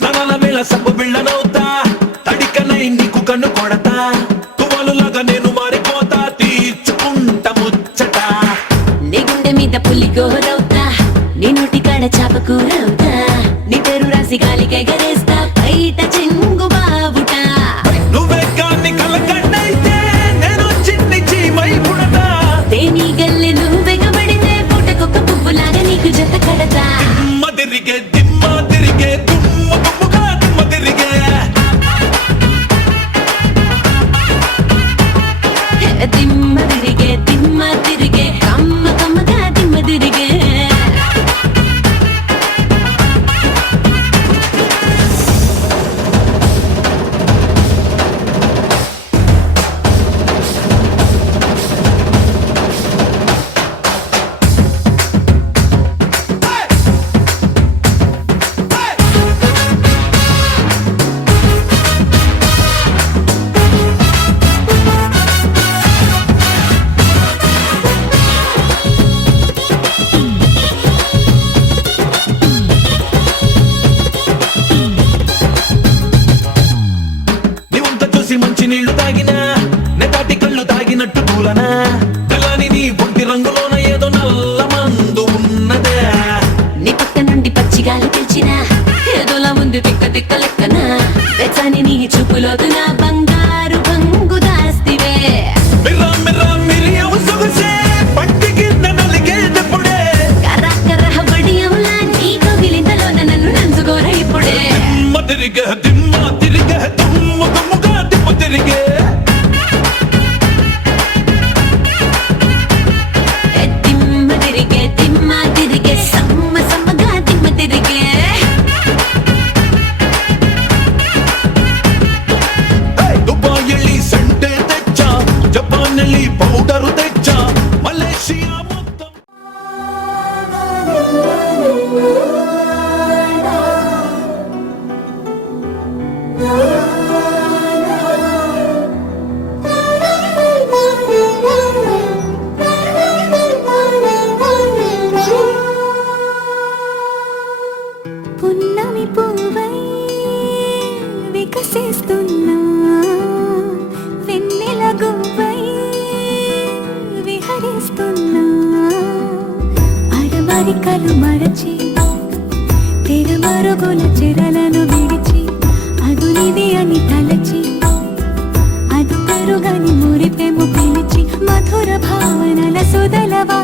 స్నానాల వేళ సబ్బు బిళ్ళనవుతా, తడికనై నీకు కన్ను కొడతా, తువాలులాగా నేను మారిపోతా, తీర్చుకుంట ముచ్చట. నీ గుండె మీద పులి గోరవుతా, నీ నోటి కాడ చాప కూరవుతా, నీ పేరు రాసి గాలికి ఎగరేస్తా, బయట చెంగు బావుట. నువ్వే కాన్ని కలకన్నైతే నేను చిన్ని చీమై పుడతా, తేని గల్లె నువ్వే కబడితే పుట్టకొక్క పువ్వులాగా నీకు జత కడతా. దిమ్మ తిరిగే దుమ్మ దుమ్ముగా దిమ్మ తిరిగే. దిమ్మ తిరిగే కమ్మ కమ్మగా దిమ్మ తిరిగే. మంచి నీళ్లు తాగినా నెతాటి కళ్ళు తాగినట్టు కూలనా, తెల్లని నీ ఒంటి రంగులోన ఏదో నల్ల మందు ఉన్నదే. నీ పక్క నుండి పచ్చిగాలి పిలిచినా ఏదోలా ఉంది తిక్క తిక్క లెక్కన, వెచ్చని నీ చూపులోదున బంగారు బంగు దాస్తివే. మిర్రా మిర్రా మిరియవు సొగసే పట్టి కింద నలిగేటప్పుడే, కర్ర కర్ర బడియంలా నీ కవిలింతలోన నన్ను నంచుకోర ఇప్పుడే. దిమ్మ తిరిగే దుమ్ముగా దిమ్మ తిరిగే. దిమ్మ తిరిగే సమ్మ సమ్మగా దిమ్మ తిరిగే. దుబాయ్ సంటే తెచ్చా, జపాన్ పౌడరు తెచ్చా, మలేషియా మొత్తం. పున్నమి పువ్వై వికసిస్తున్నా, వెన్నెల గువ్వై విహరిస్తున్నా, అరమరికలు మరచి తెరమరుగుల చెరలను విడిచి, అదునిది అని తలచి అది పెరుగని మురిపెము పిలిచి, మధుర భావనల సుదలవా